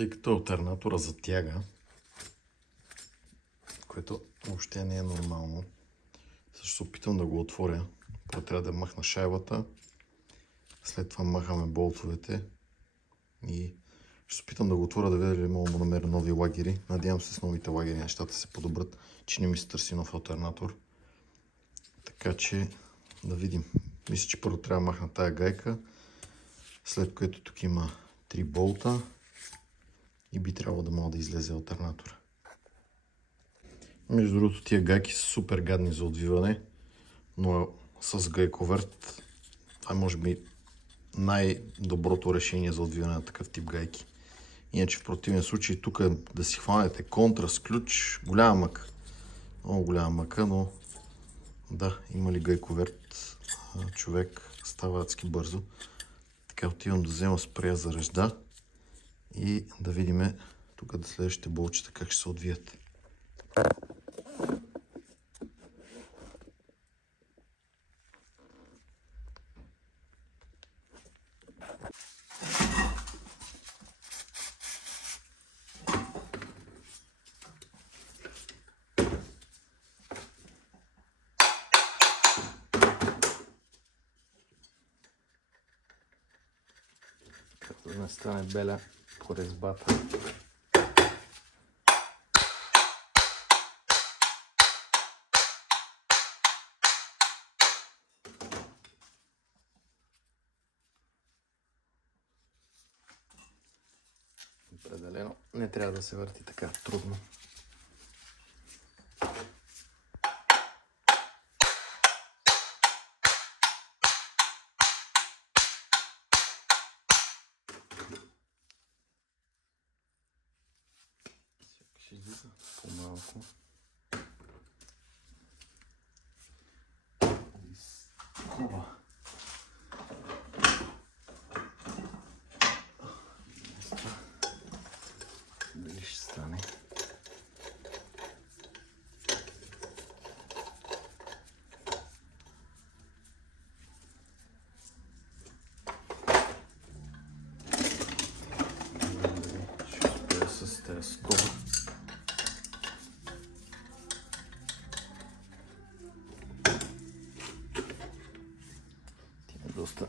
Тъй като алтернатора затяга, което въобще не е нормално. Също се опитам да го отворя. Първо трябва да махна шайбата, след това махаме болтовете и ще се опитам да го отворя, да видя дали мога да намеря нови лагери. Надявам се с новите лагери нещата се подобрат, че не ми се търси нов алтернатор. Така че да видим. Мисля, че първо трябва да махна тая гайка, след което тук има 3 болта и би трябвало да мога да излезе алтернатора. Между другото, тия гайки са супер гадни за отвиване, но с гайковерт това е може би най-доброто решение за отвиване на такъв тип гайки. Иначе в противен случай тук да си хванете контра с ключ, голяма мъка. Много голяма мъка, но да, има ли гайковерт, човек става адски бързо. Така отивам да взема спрея за режда и да видим тук да следващите болчета как ще се отвият. Като да не стане беля по резбата. Определено не трябва да се върти така трудно. Ще излиза по-малко. Изкова. Дали ще стане? Ще успея с тази скоба. Тя е доста.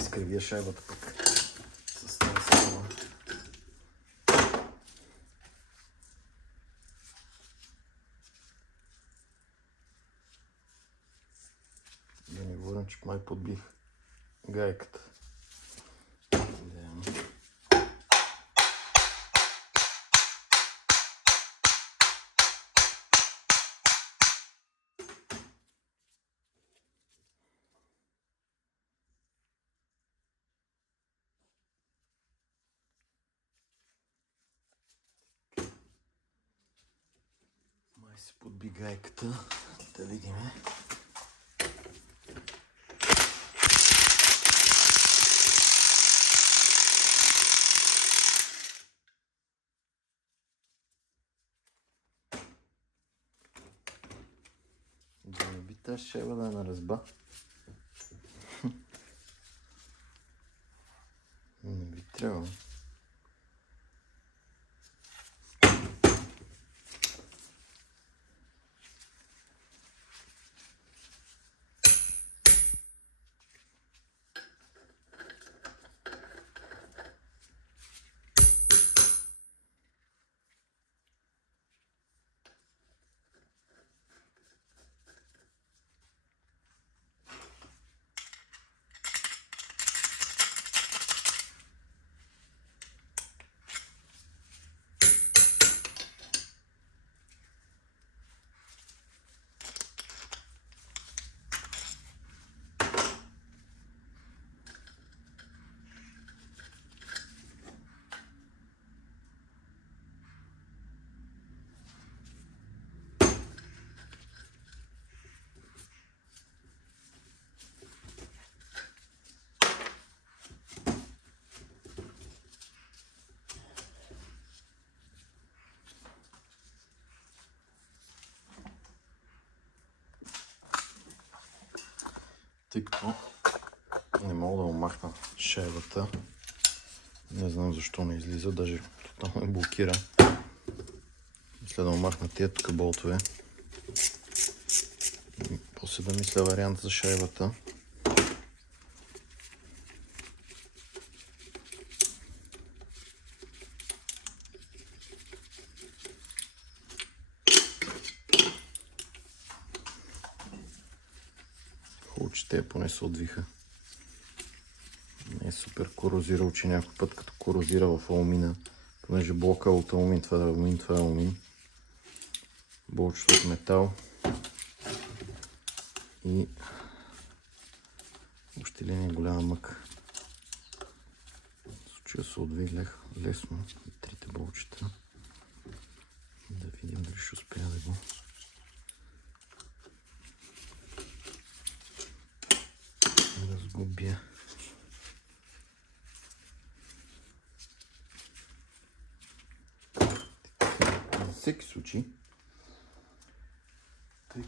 Изкривя шайбата пък с тази скоба. Да не говорим, че май подбих гайката. Май се подби гайката. Да видим. Да не би тази шайба да е на ръзба. Не би трябвало. Тъй като не мога да омахна шайбата. Не знам защо не излиза, даже тотално е блокира. Мисля да омахна тия тук болтове. И после да мисля вариант за шайбата. Хубаво, че те поне се отвиха. Не е супер корозирал, че някой път като корозира в алумина, понеже блока е от алумин, това е алумин, това е алумин. Болчето от метал и още ли не е голяма мъка. В случая се отви лесно и трите болчета. Да видим дали ще успея да го разгубя. За всеки случай, тъй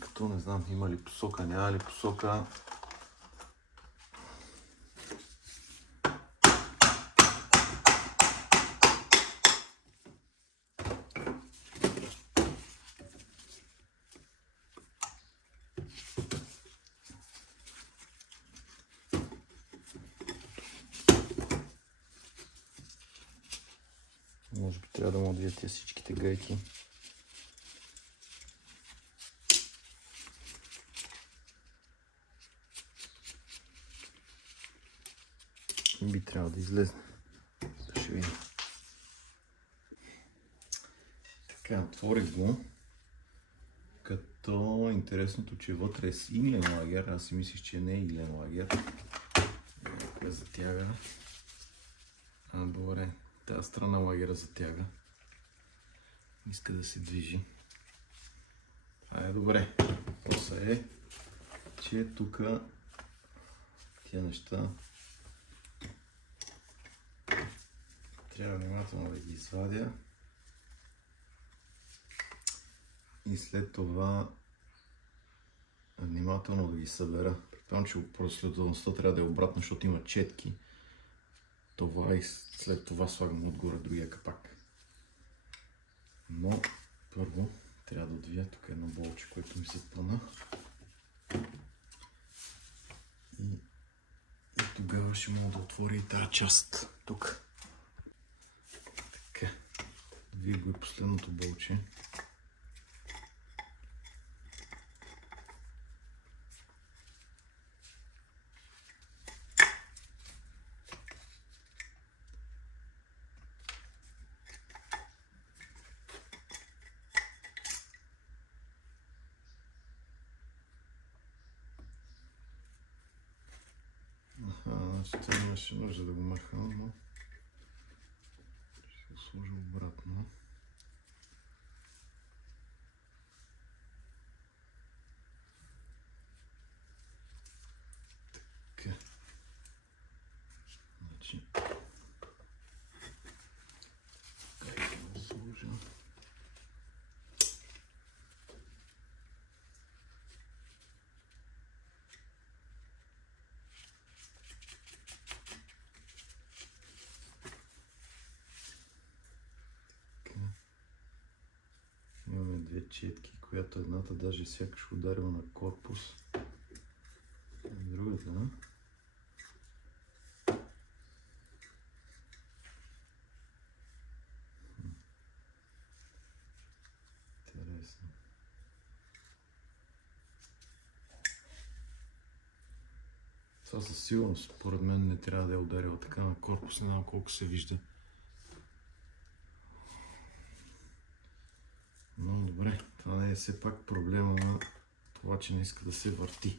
като не знам има ли посока, няма ли посока. Може би трябва да му отвия тия всичките гайки. Би трябва да излезне. Да ще видим. Така, отворих го. Като интересното, че вътре е илен лагер. Аз си мислих, че не е илен лагер. Някаква затяга. Добре. Тази страна лагера затяга. Иска да се движи. Това е добре. После е, че тук тия неща трябва внимателно да ги извадя и след това внимателно да ги събера. Предполагам, че последователността трябва да е обратно, защото има четки. Това и след това слагам отгоре другия капак. Но първо трябва да отвия тук едно болче, което ми се пъна. И тогава ще мога да отворя и тази част тук. Така. Вие го и последното болче. Това имаше нужда да го махам, но ще го сложа обратно. Така. Значи. Как да го сложа? Имаме две четки, която едната даже сякаш ударила на корпус. Другата, интересно. Това със сигурност, според мен, не трябва да е ударила така на корпус, не знам колко се вижда. Но добре, това не е все пак проблема на това, че не иска да се върти.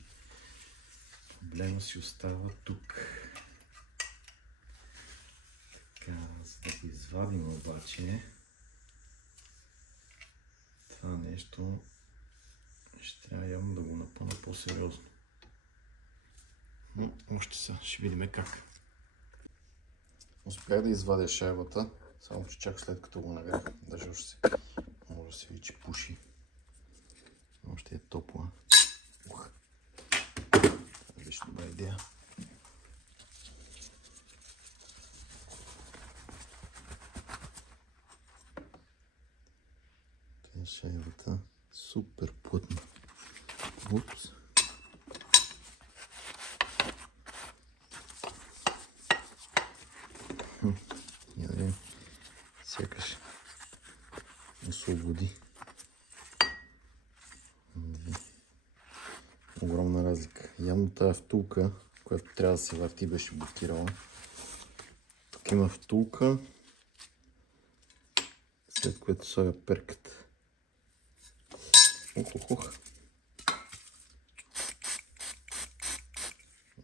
Проблема си остава тук. Така, за да го извадим обаче, това нещо ще трябва явно да го напъна по-сериозно. Но още сега ще видим как. Успях да извадя шайбата, само че чак след като го нагрях. Даже още се може да се види, че пуши. Още е топла. Беше добра идея. Това е шайбата. Супер плътна. Упс. Сякаш освободи. Огромна разлика. Явно тази втулка, която трябва да се върти, беше блокирала. Тук има втулка, след което слага перката.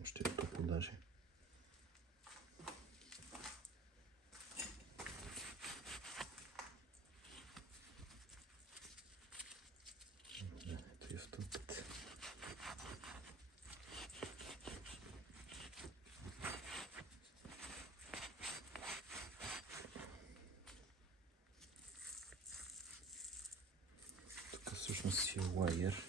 Още е топло даже. Ето и втулката. Тук всъщност си е лайер.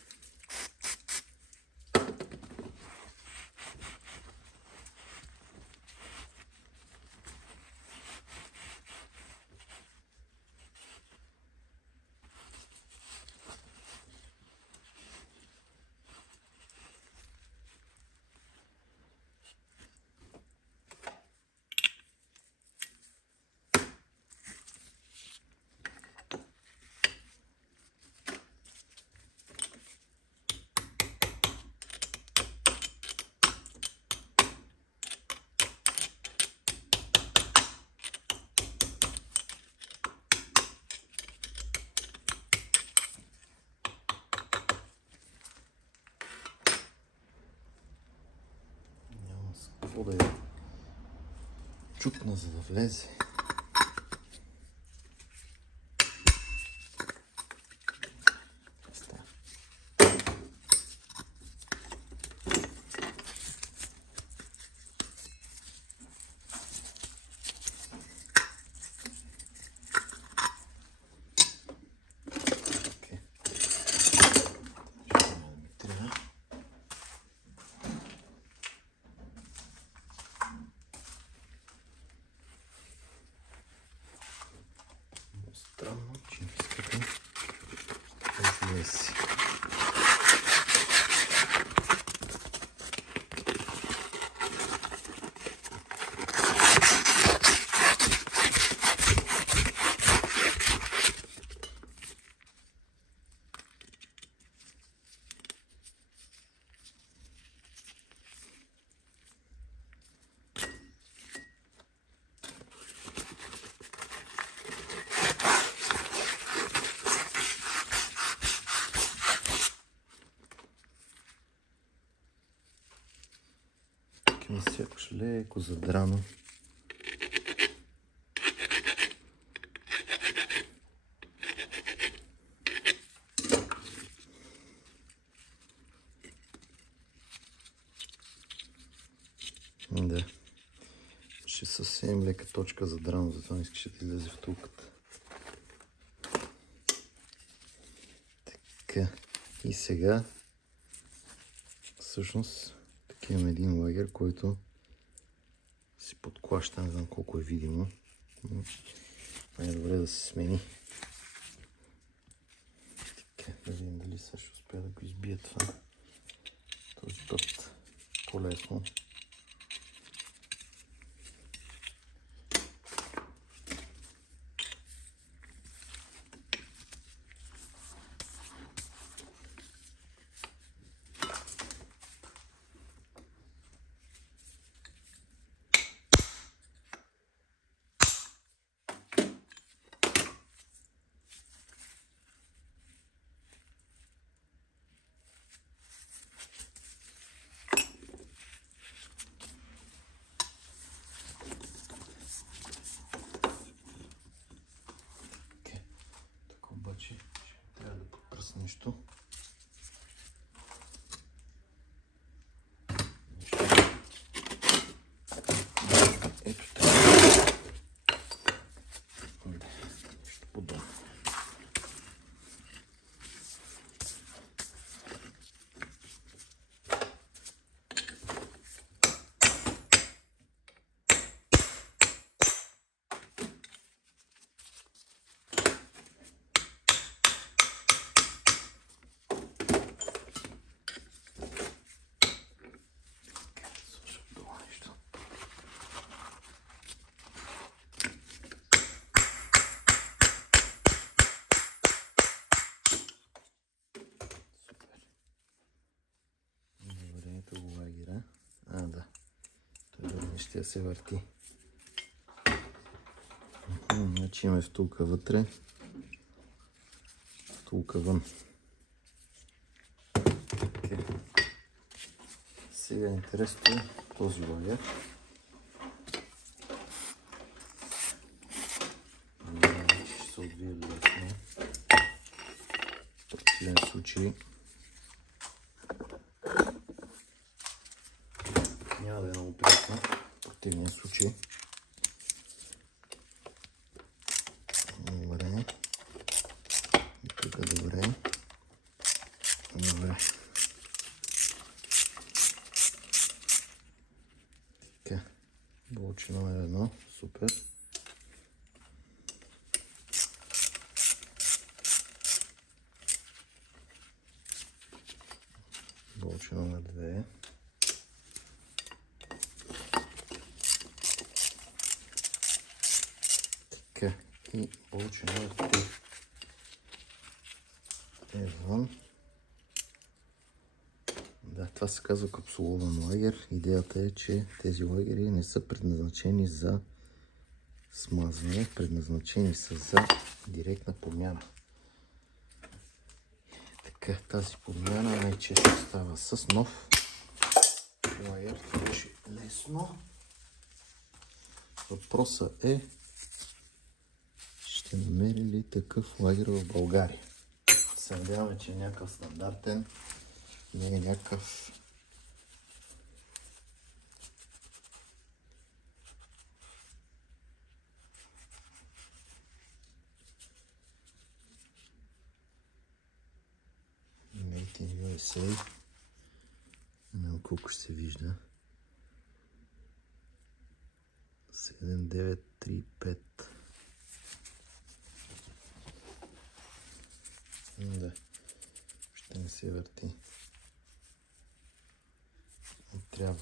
Какво да е чукна, за да влезе. Странно, че не искате да влезе. Ми сякаш леко задрано. Да. Ще съвсем лека точка задрано, затова не искаше да излезе втулката. Така. И сега всъщност имам един лагер, който си подклаща, не знам колко е видимо. Най-добре да се смени. Така, да видим дали сега ще успя да го избия това. Този път по-лесно. нещо. Ето така. Нещо подобно. Лагера. Да. Той да ще се върти. Значи имаме втулка вътре, втулка вън. Сега интересно е този лагер. Ще се отвие лесно. В противен случай няма да е много приятно. В противния случай. Добре. И тук добре. Добре. Така. Болче номер 1. Супер. Болче номер 2. Така. И болче номер 3. Вън. Да, това се казва капсулован лагер. Идеята е, че тези лагери не са предназначени за смазване, предназначени са за директна подмяна. Така, тази подмяна най-често става с нов лагер. Това е лесно. Въпросът е, ще намери ли такъв лагер в България? Се надяваме, че е някакъв стандартен, не е някакъв Made in USA. Не, колко ще се вижда. 7935. Да, ще не се върти. Трябва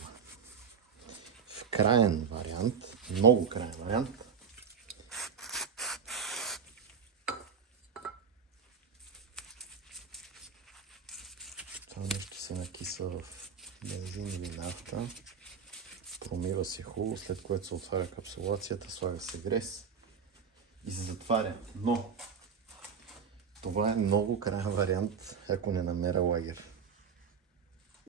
в краен вариант, много краен вариант, това нещо се накисва в бензин или нафта, промива се хубаво, след което се отваря капсулацията, слага се грес и се затваря. Но това е много краен вариант, ако не намеря лагер.